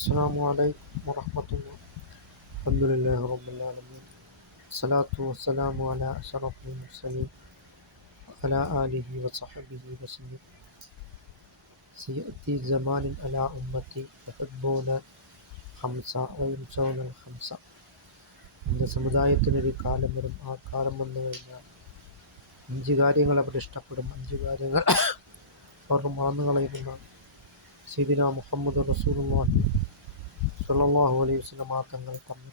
السلام عليكم ورحمة الله. الحمد لله رب العالمين، الصلاة والسلام على أشرف المرسلين وعلى آله وصحبه وسلم. سيأتي زمان على أمتي يحبون خمسة وينسون الخمسة. എൻ്റെ സമുദായത്തിനൊരു കാലം വരും. ആ കാലം വന്നു കഴിഞ്ഞാൽ 5 കാര്യങ്ങൾ അവർ ഇഷ്ടപ്പെടും, 5 കാര്യങ്ങൾ അവർ മറന്നു കളയുമെന്നാണ് സയ്യിദുനാ മുഹമ്മദ് റസൂലുള്ളാഹി സ്വല്ലല്ലാഹു അലൈഹി വസല്ലം തങ്ങൾ പറഞ്ഞു.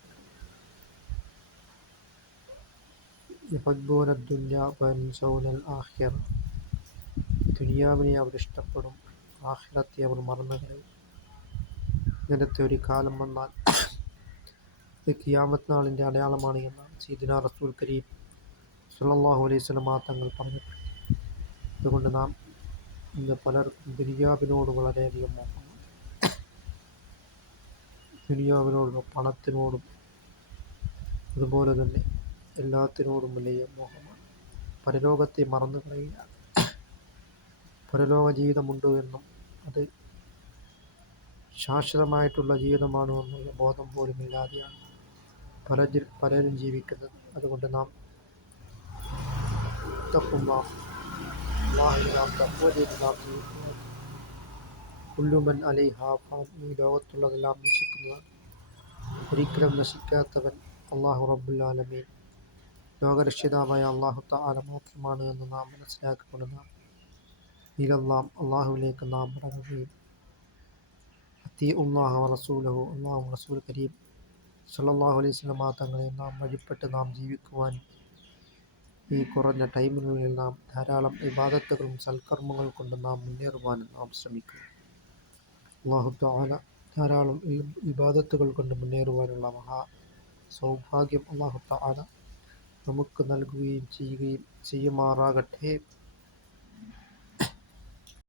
യുഹിബ്ബൂന ദുനിയ വയൻസൗനൽ ആഖിറ. ദുനിയാവിനെ അവർ ഇഷ്ടപ്പെടും, ആഖിറത്തെ അവർ മറന്നു കളയും. ഇങ്ങനത്തെ ഒരു കാലം വന്നാൽ ഇത് ഖിയാമത്ത് നാളിൻ്റെ അടയാളമാണ് എന്നാണ് സയ്യിദുനാ റസൂൽ കരീം സ്വല്ലല്ലാഹു അലൈഹി വസല്ലം തങ്ങൾ പറഞ്ഞിട്ടുണ്ട്. അതുകൊണ്ട് നാം ഇന്ന് പലർക്കും ദുനിയാവിനോട് വളരെയധികം മോഹമാണ്. ദുനിയാവിനോടും പണത്തിനോടും അതുപോലെ തന്നെ എല്ലാത്തിനോടും വലിയ മോഹമാണ്. പരലോകത്തെ മറന്നു കളയുക. പരലോക ജീവിതമുണ്ട് എന്നും അത് ശാശ്വതമായിട്ടുള്ള ജീവിതമാണ് എന്നുള്ള ബോധം പോലും ഇല്ലാതെയാണ് പലരും ജീവിക്കുന്നത്. അതുകൊണ്ട് നാം തഖ്വ ചെയ്ത് നാം ജീവിക്കുക. കുല്ലുമൻ അലൈഹാ ഫാൻ. ഈ ലോകത്തുള്ളതെല്ലാം നശിക്കുന്നതാണ്. ഒരിക്കലും നശിക്കാത്തവൻ അല്ലാഹു റബ്ബുൽ ആലമീൻ, ലോകരക്ഷിതാവായ അല്ലാഹു തആല മാത്രമാണ് എന്ന് നാം മനസ്സിലാക്കിക്കൊണ്ട് നാം അള്ളാഹുവിലേക്ക് നാം മടങ്ങുകയും അത്തീഉല്ലാഹ വറസൂലഹു, അല്ലാഹു റസൂൽ കരീം സ്വല്ലല്ലാഹു അലൈഹി വസല്ലം തങ്ങളെ നാം വഴിപ്പെട്ട് നാം ജീവിക്കുവാനും ഈ കുറഞ്ഞ ടൈമിനുള്ളിൽ നാം ധാരാളം ഇബാദത്തുകളും സൽക്കർമ്മങ്ങൾ കൊണ്ട് നാം മുന്നേറുവാനും നാം ശ്രമിക്കുക. അല്ലാഹു തആല ധാരാളം ഇബാദത്തുകൾ കൊണ്ട് മുന്നേറുവാനുള്ള മഹാ സൗഭാഗ്യം അല്ലാഹു തആല നമുക്ക് നൽകുകയും ചെയ്യുമാറാകട്ടെ.